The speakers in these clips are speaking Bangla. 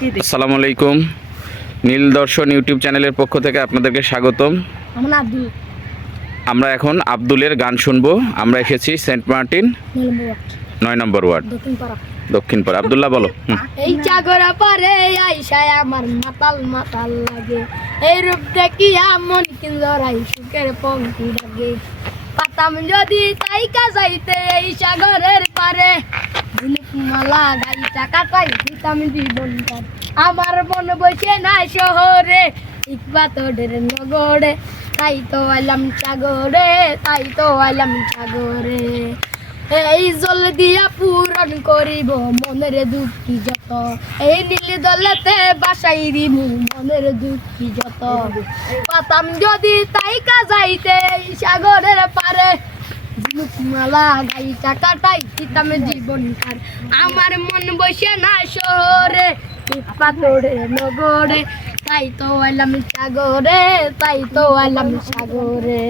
আসসালামু আলাইকুম। নীল দর্শন ইউটিউব চ্যানেলের পক্ষ থেকে আপনাদেরকে স্বাগতম। আমরা এখন আব্দুলের গান শুনবো। আমরা এসেছি সেন্ট মার্টিন 9 নম্বর ওয়ার্ড দক্ষিণপাড়া। আব্দুল্লাহ বলো। এই চাগরা পারে আইসায় আমার মাতাল মাতাল লাগে, এই রূপ দেখিয়া মন কিঞ্জরাই সুখের পঙ্ক্তি লাগে। পাতাম যদি তাইকা যাইতে এই সাগরের পারে, মালা গাইটা কাটাই দিতাম জীবনটার। আমার মন বসে নাই শহরে, ইকবাতরের নগরে, তাই তো আইলাম সাগরে, তাই তো আইলাম সাগরে। এই জল দিয়া পূরণ করিব মনের দুঃখী যত, এই নীল দলেতে বাসাই দিব মনের দুঃখী যত। পাতাম যদি তাইকা যাইতে এই সাগরের পারে, মালা গাইটা কাটাই দিতাম জীবনটার। আমার মন বসে না শহরে, পাথরে নগরে, তাই তো আইলাম সাগরে, তাই তো আইলাম সাগরে।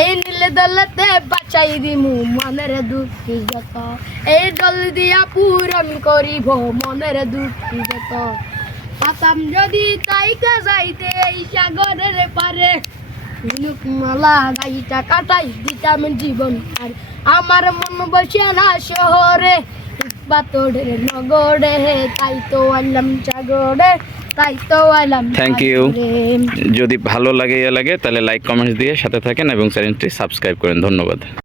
এই নীল দলতে বাঁচাই দিমু মনের দুঃখী যত, এই দল দিয়া পূরণ করিব মনের দুঃখী যত। পাতাম যদি তাইকা যাইতে এই সাগরের পারে, মালা গাইটা কাটাই দিতাম জীবন আর। আমার মন বসে না শহরে, পাথরের নগরে, তাই তো আইলাম সাগরে, তাই তো আইলাম। Thank you. যদি ভালো লাগে তাহলে লাইক কমেন্টস দিয়ে সাথে থাকেন এবং চ্যানেলটি সাবস্ক্রাইব করেন। ধন্যবাদ।